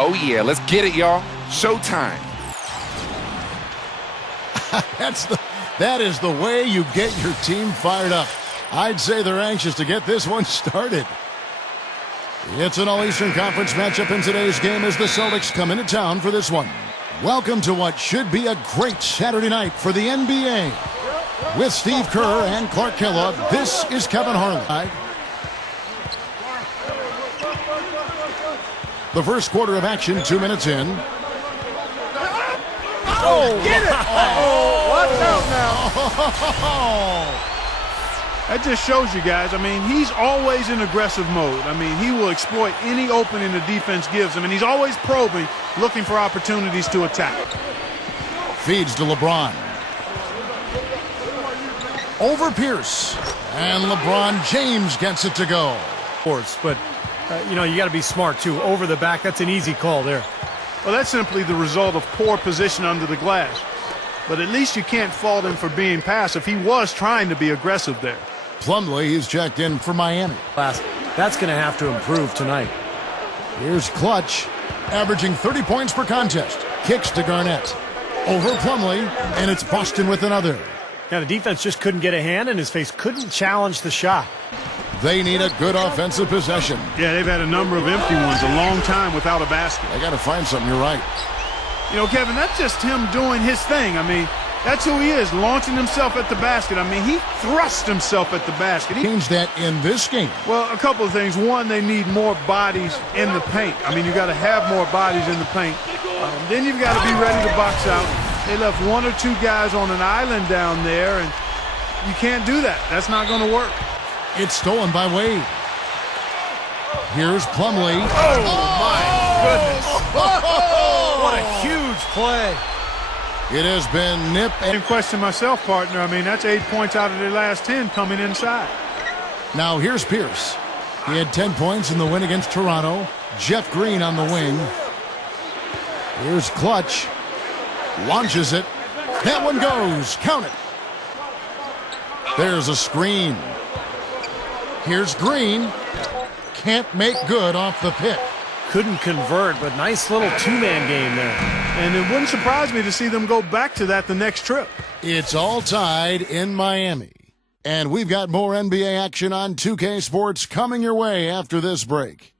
Oh, yeah, let's get it, y'all. Showtime. That is the way you get your team fired up. I'd say they're anxious to get this one started. It's an All-Eastern Conference matchup in today's game as the Celtics come into town for this one. Welcome to what should be a great Saturday night for the NBA. With Steve Kerr and Clark Kellogg, this is Kevin Harlan. The first quarter of action, 2 minutes in. Oh, get it! Oh, watch out now. That just shows you guys, I mean, he's always in aggressive mode. I mean, he will exploit any opening the defense gives him, and he's always probing, looking for opportunities to attack. Feeds to LeBron. Over Pierce. And LeBron James gets it to go. But, you know, you got to be smart, too. Over the back, that's an easy call there. Well, that's simply the result of poor position under the glass. But at least you can't fault him for being passive. He was trying to be aggressive there. Plumlee is checked in for Miami. That's going to have to improve tonight. Here's Clutch, averaging 30 points per contest. Kicks to Garnett. Over Plumlee, and it's Boston with another. Yeah, the defense just couldn't get a hand, and his face couldn't challenge the shot. They need a good offensive possession. Yeah, they've had a number of empty ones, a long time without a basket. They got to find something, you're right. You know, Kevin, that's just him doing his thing. I mean, that's who he is, launching himself at the basket. I mean, he thrust himself at the basket. Change that in this game. Well, a couple of things. One, they need more bodies in the paint. I mean, you got to have more bodies in the paint. Then you've got to be ready to box out. They left one or two guys on an island down there, and you can't do that. That's not going to work. It's stolen by Wade. Here's Plumlee. Oh, my goodness. What a huge play. It has been nip I didn't question myself, partner. I mean, that's 8 points out of their last 10 coming inside. Now here's Pierce. He had 10 points in the win against Toronto. Jeff Green on the wing. Here's Clutch. Launches it. That one goes. Count it. There's a screen. Here's Green. Can't make good off the pick. Couldn't convert, but nice little two-man game there. And it wouldn't surprise me to see them go back to that the next trip. It's all tied in Miami. And we've got more NBA action on 2K Sports coming your way after this break.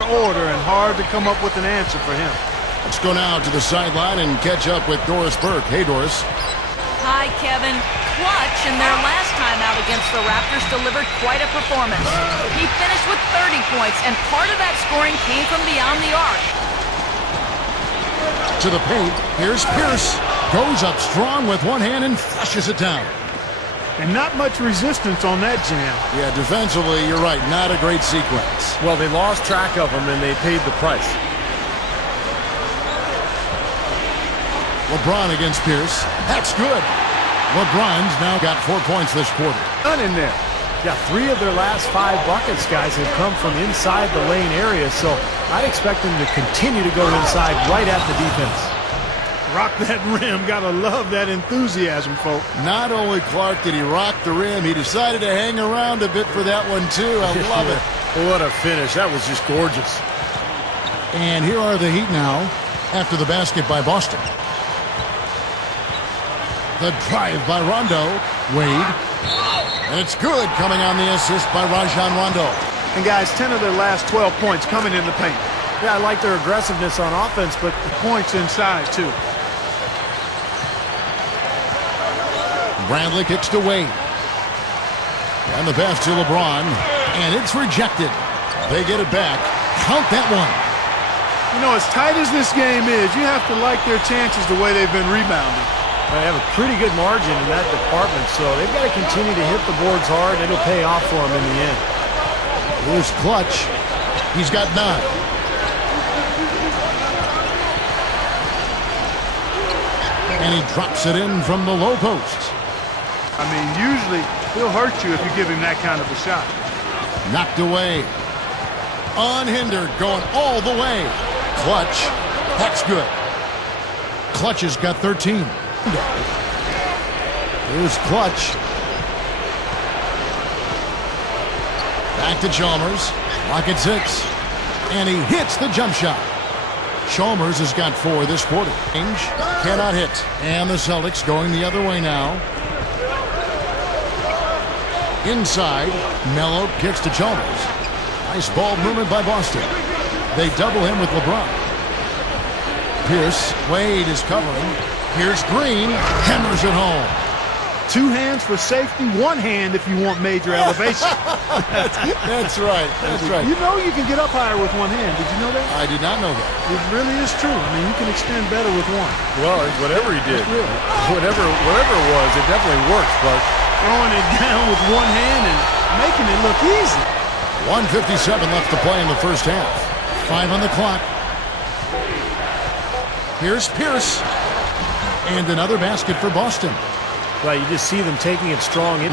Order and hard to come up with an answer for him. Let's go now to the sideline and catch up with Doris Burke. Hey, Doris. Hi, Kevin. Clutch in their last time out against the Raptors delivered quite a performance. He finished with 30 points, and part of that scoring came from beyond the arc. To the paint, here's Pierce. Goes up strong with one hand and flushes it down. And not much resistance on that jam. Yeah, defensively, you're right, not a great sequence. Well, they lost track of him, and they paid the price. LeBron against Pierce. That's good. LeBron's now got 4 points this quarter. None in there. Yeah, 3 of their last 5 buckets, guys, have come from inside the lane area, so I'd expect them to continue to go inside right at the defense. Rock that rim. Gotta love that enthusiasm, folks. Not only, Clark, did he rock the rim, he decided to hang around a bit for that one, too. I love it. What a finish. That was just gorgeous. And here are the Heat now after the basket by Boston. The drive by Rondo. Wade. And it's good coming on the assist by Rajon Rondo. And, guys, 10 of their last 12 points coming in the paint. Yeah, I like their aggressiveness on offense, but the points inside, too. Bradley kicks to Wade. And the pass to LeBron. And it's rejected. They get it back. Count that one. You know, as tight as this game is, you have to like their chances the way they've been rebounding. They have a pretty good margin in that department, so they've got to continue to hit the boards hard. It'll pay off for them in the end. Here's Clutch. He's got 9. And he drops it in from the low post. I mean, usually he'll hurt you if you give him that kind of a shot. Knocked away. Unhindered, going all the way. Clutch. That's good. Clutch has got 13. Here's Clutch. Back to Chalmers. Lock at 6. And he hits the jump shot. Chalmers has got 4 this quarter. Cannot hit. And the Celtics going the other way now. Inside, Melo kicks to Chalmers. Nice ball movement by Boston. They double him with LeBron. Pierce, Wade is covering. Here's Green, hammers it home. 2 hands for safety, 1 hand if you want major elevation. That's right. That's right. You know you can get up higher with 1 hand. Did you know that? I did not know that. It really is true. I mean, you can extend better with 1. Well, whatever he did, whatever it was, it definitely works, but throwing it down with 1 hand and making it look easy. 1:57 left to play in the first half. 5 on the clock. Here's Pierce. And another basket for Boston. right, you just see them taking it strong in.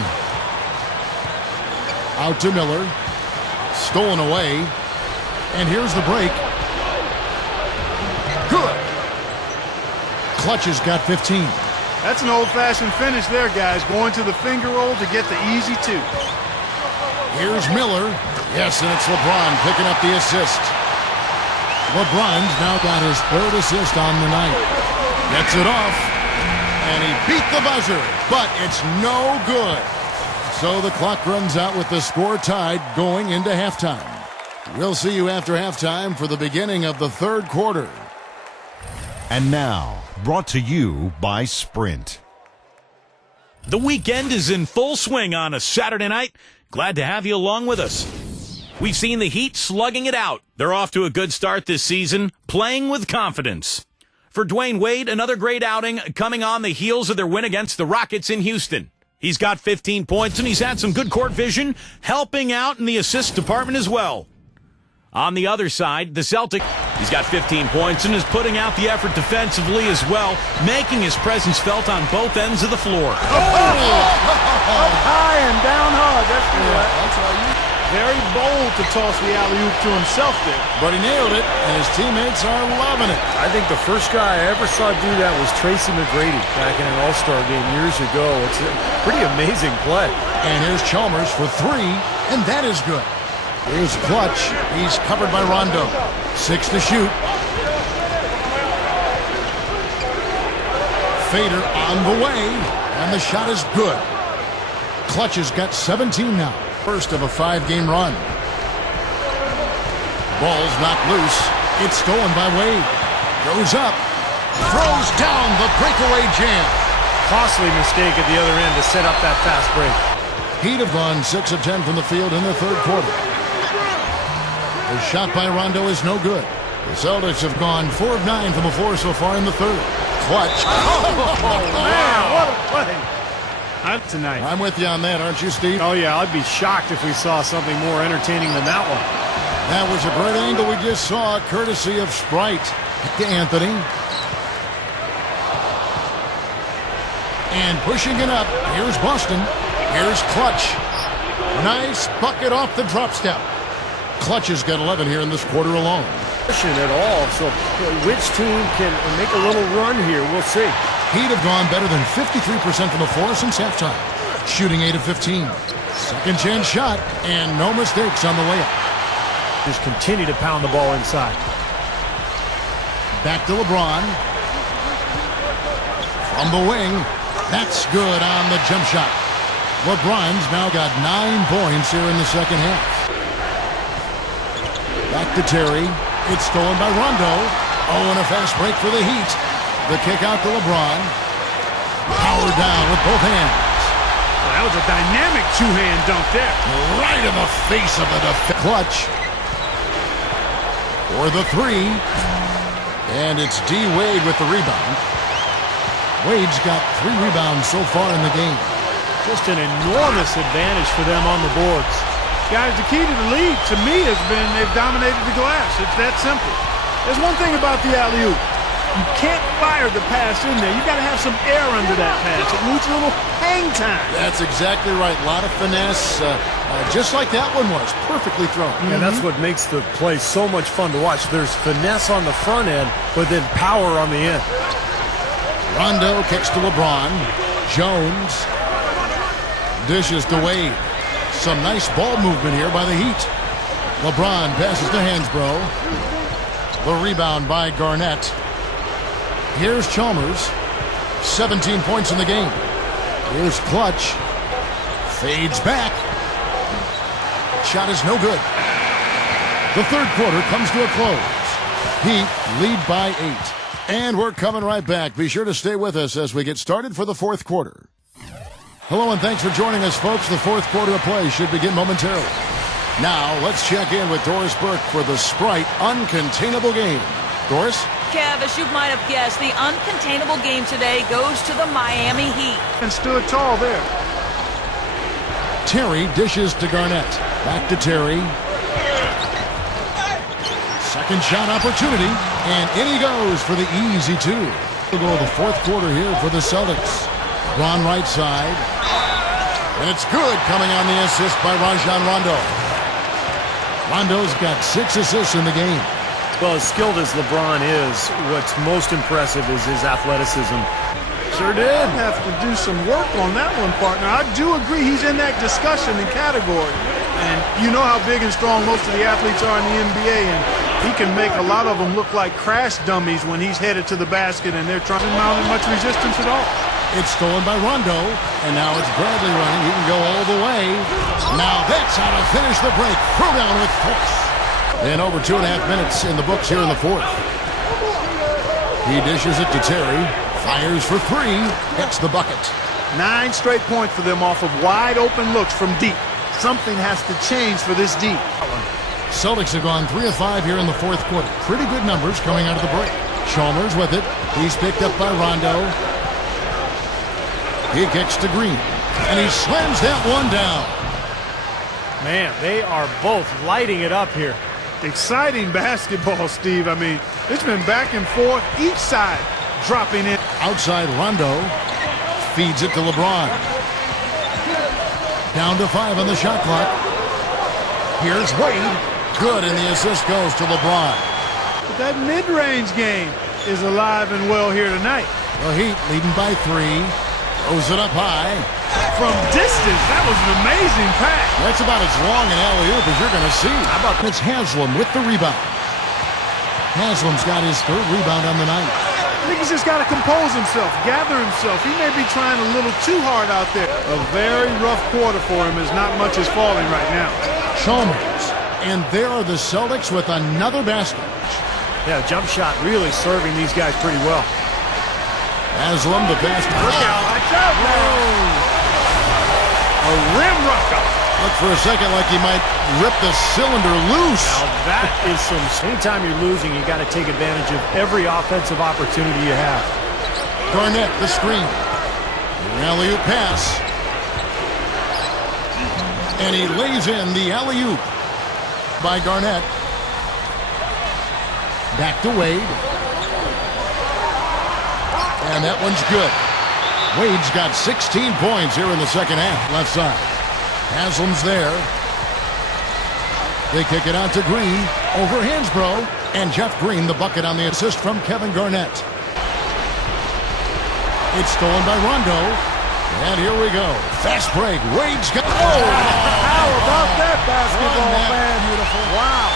Out to Miller. Stolen away. And here's the break. Good. Clutch has got 15. That's an old-fashioned finish there, guys. Going to the finger roll to get the easy 2. Here's Miller. Yes, and it's LeBron picking up the assist. LeBron's now got his 3rd assist on the night. Gets it off. And he beat the buzzer, but it's no good. So the clock runs out with the score tied going into halftime. We'll see you after halftime for the beginning of the 3rd quarter. And now, brought to you by Sprint. The weekend is in full swing on a Saturday night. Glad to have you along with us. We've seen the Heat slugging it out. They're off to a good start this season, playing with confidence. For Dwayne Wade, another great outing coming on the heels of their win against the Rockets in Houston. He's got 15 points, and he's had some good court vision, helping out in the assist department as well. On the other side, the Celtic, he's got 15 points and is putting out the effort defensively as well, making his presence felt on both ends of the floor. Up high and down hard. That's right. Very bold to toss the alley-oop to himself there. But he nailed it, and his teammates are loving it. I think the first guy I ever saw do that was Tracy McGrady back in an All-Star game years ago. It's a pretty amazing play. And here's Chalmers for 3, and that is good. Here's Clutch. He's covered by Rondo. 6 to shoot. Fader on the way, and the shot is good. Clutch has got 17 now. First of a 5-game run. Ball's knocked loose. It's stolen by Wade. Goes up. Throws down the breakaway jam. Costly mistake at the other end to set up that fast break. Heat have gone 6 of 10 from the field in the 3rd quarter. The shot by Rondo is no good. The Celtics have gone 4 of 9 from the floor so far in the 3rd. Clutch. Oh, man, what a play. Not tonight. I'm with you on that, aren't you, Steve? Oh, yeah, I'd be shocked if we saw something more entertaining than that one. That was a great angle we just saw, courtesy of Sprite. To Anthony. And pushing it up, here's Boston. Here's Clutch. Nice bucket off the drop step. Clutch has got 11 here in this quarter alone. At all, so which team can make a little run here? We'll see. Heat have gone better than 53% from the floor since halftime. Shooting 8 of 15. Second chance shot, and no mistakes on the layup. Just continue to pound the ball inside. Back to LeBron. From the wing. That's good on the jump shot. LeBron's now got 9 points here in the second half. Back to Terry. It's stolen by Rondo. Oh, and a fast break for the Heat. The kick out to LeBron. Powered down with both hands. Well, that was a dynamic 2-hand dunk there. Right in the face of the defense. Clutch. For the 3. And it's D. Wade with the rebound. Wade's got 3 rebounds so far in the game. Just an enormous advantage for them on the boards. Guys, the key to the lead, to me, has been they've dominated the glass. It's that simple. There's one thing about the alley-oop. You can't fire the pass in there. You got to have some air under that pass. It needs a little hang time. That's exactly right. A lot of finesse, just like that one was. Perfectly thrown. And that's what makes the play so much fun to watch. There's finesse on the front end, but then power on the end. Rondo kicks to LeBron. Jones dishes to Wade. Some nice ball movement here by the Heat. LeBron passes to Hansbrough. The rebound by Garnett. Here's Chalmers. 17 points in the game. Here's Clutch. Fades back. Shot is no good. The third quarter comes to a close. Heat lead by 8. And we're coming right back. Be sure to stay with us as we get started for the fourth quarter. Hello and thanks for joining us, folks. The fourth quarter of play should begin momentarily. Now, let's check in with Doris Burke for the Sprite Uncontainable Game. Doris? Kev, as you might have guessed, the uncontainable game today goes to the Miami Heat. And stood tall there. Terry dishes to Garnett. Back to Terry. Second shot opportunity, and in he goes for the easy two. We'll go to the fourth quarter here for the Celtics. LeBron right side. And it's good coming on the assist by Rajon Rondo. Rondo's got 6 assists in the game. Well, as skilled as LeBron is, what's most impressive is his athleticism. Sure did. Have to do some work on that one, partner. I do agree he's in that discussion and category. And you know how big and strong most of the athletes are in the NBA, and he can make a lot of them look like crash dummies when he's headed to the basket and they're trying to mount much resistance at all. It's stolen by Rondo, and now it's Bradley running. He can go all the way. Now that's how to finish the break. Throw down with force. And over 2.5 minutes in the books here in the fourth. He dishes it to Terry. Fires for 3. Hits the bucket. 9 straight points for them off of wide open looks from deep. Something has to change for this deep. Celtics have gone 3 of 5 here in the fourth quarter. Pretty good numbers coming out of the break. Chalmers with it. He's picked up by Rondo. He kicks to Green. And he slams that one down. Man, they are both lighting it up here. Exciting basketball, Steve. I mean, it's been back and forth. Each side dropping in. Outside Rondo. Feeds it to LeBron. Down to 5 on the shot clock. Here's Wade. Good, and the assist goes to LeBron. But that mid-range game is alive and well here tonight. The Heat leading by 3. Throws it up high. From distance, that was an amazing pass. That's about as long an alley-oop as you're going to see. How about it's Haslam with the rebound. Haslam's got his 3rd rebound on the night. I think he's just got to compose himself, gather himself. He may be trying a little too hard out there. A very rough quarter for him as not much is falling right now. Chalmers. And there are the Celtics with another basket. Yeah, jump shot really serving these guys pretty well. Haslam, the basket. Look out. Watch out now. A rim rocker. Look for a second like he might rip the cylinder loose. Now that is some... Anytime you're losing, you got to take advantage of every offensive opportunity you have. Garnett, the screen. The alley-oop pass. And he lays in the alley-oop by Garnett. Back to Wade. And that one's good. Wade's got 16 points here in the second half. Left side. Haslam's there. They kick it out to Green. Over Hansbrough. And Jeff Green, the bucket on the assist from Kevin Garnett. It's stolen by Rondo. And here we go. Fast break. Wade's got... Oh! How about that basketball, man? Beautiful. Wow.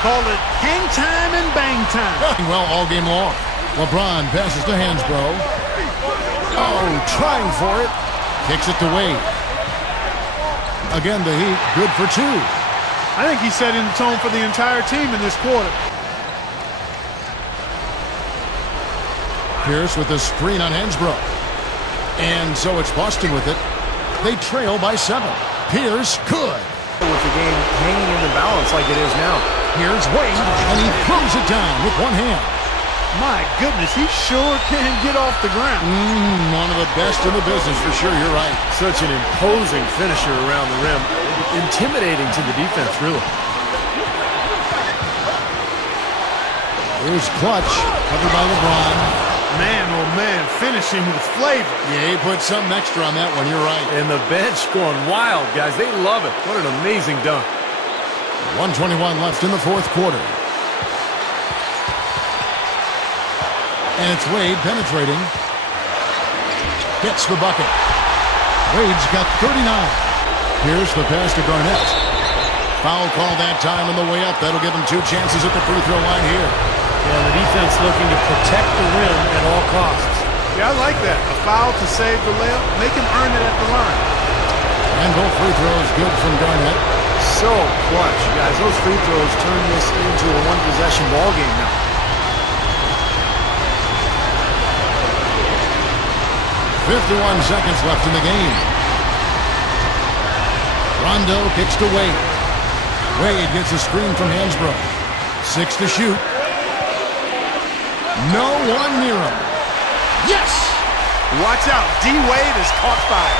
Call it hang time and bang time. Well, all game long. LeBron passes to Hansbrough. Oh, trying for it. Kicks it to Wade. Again, the Heat good for 2. I think he's setting the tone for the entire team in this quarter. Pierce with the screen on Hansbrough. And so it's Boston with it. They trail by 7. Pierce, good. With the game hanging in the balance like it is now. Here's Wade, and he throws it down with one hand. My goodness, he sure can get off the ground. One of the best in the business for sure, you're right. Such an imposing finisher around the rim. Intimidating to the defense, really. Here's Clutch, covered by LeBron. Man, oh man, finishing with flavor. Yeah, he put something extra on that one, you're right. And the bench going wild, guys. They love it. What an amazing dunk. 1:21 left in the fourth quarter. And it's Wade penetrating. Gets the bucket. Wade's got 39. Here's the pass to Garnett. Foul call that time on the way up. That'll give him 2 chances at the free throw line here. Yeah, the defense looking to protect the rim at all costs. Yeah, I like that. A foul to save the layup. Make him earn it at the line. And both free throws good from Garnett. So clutch, guys. Those free throws turn this into a one-possession ball game now. .51 seconds left in the game. Rondo kicks to Wade. Wade gets a screen from Hansbrough. 6 to shoot. No one near him. Yes! Watch out. D. Wade is caught foul.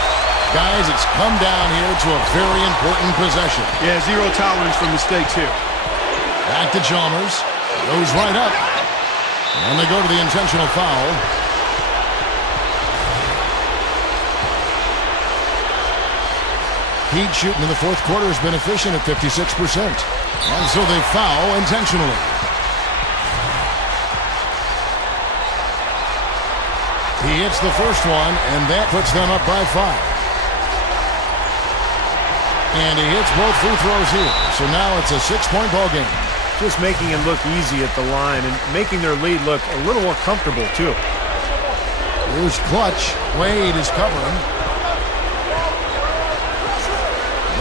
Guys, it's come down here to a very important possession. Yeah, 0 tolerance for mistakes here. Back to Chalmers. Goes right up. And they go to the intentional foul. Heat shooting in the fourth quarter has been efficient at 56%. And so they foul intentionally. He hits the first one, and that puts them up by 5. And he hits both free throws here. So now it's a 6-point ball game. Just making it look easy at the line and making their lead look a little more comfortable, too. Here's Clutch. Wade is covering.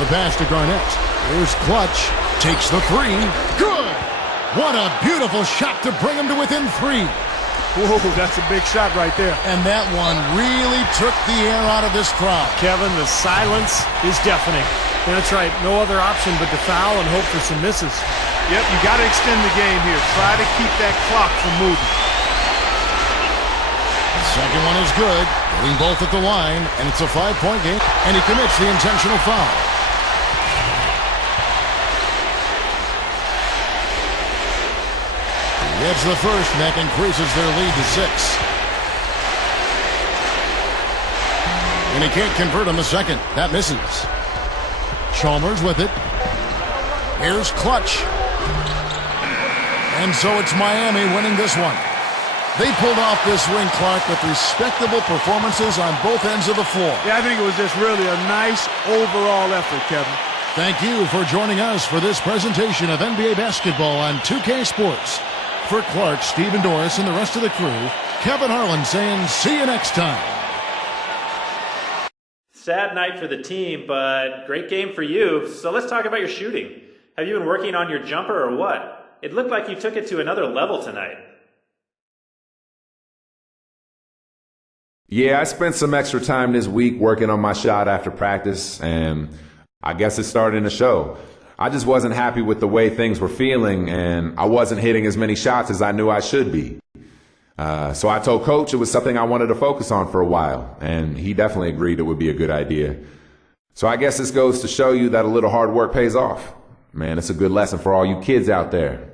The pass to Garnett. Here's Clutch. Takes the 3. Good! What a beautiful shot to bring him to within 3. Whoa, that's a big shot right there. And that one really took the air out of this crowd. Kevin, the silence is deafening. And that's right. No other option but to foul and hope for some misses. Yep, you got to extend the game here. Try to keep that clock from moving. The second one is good. Getting both at the line, and it's a 5-point game. And he commits the intentional foul. Gets the first, and that increases their lead to 6. And he can't convert on the second. That misses. Chalmers with it. Here's Clutch. And so it's Miami winning this one. They pulled off this win, Clark, with respectable performances on both ends of the floor. Yeah, I think it was just really a nice overall effort, Kevin. Thank you for joining us for this presentation of NBA basketball on 2K Sports. For Clark, Stephen Doris, and the rest of the crew, Kevin Harlan saying see you next time. Sad night for the team, but great game for you. So let's talk about your shooting. Have you been working on your jumper or what? It looked like you took it to another level tonight. Yeah, I spent some extra time this week working on my shot after practice, and I guess it's starting to show. I just wasn't happy with the way things were feeling, and I wasn't hitting as many shots as I knew I should be. So I told Coach it was something I wanted to focus on for a while, and he definitely agreed it would be a good idea. So I guess this goes to show you that a little hard work pays off. Man, it's a good lesson for all you kids out there.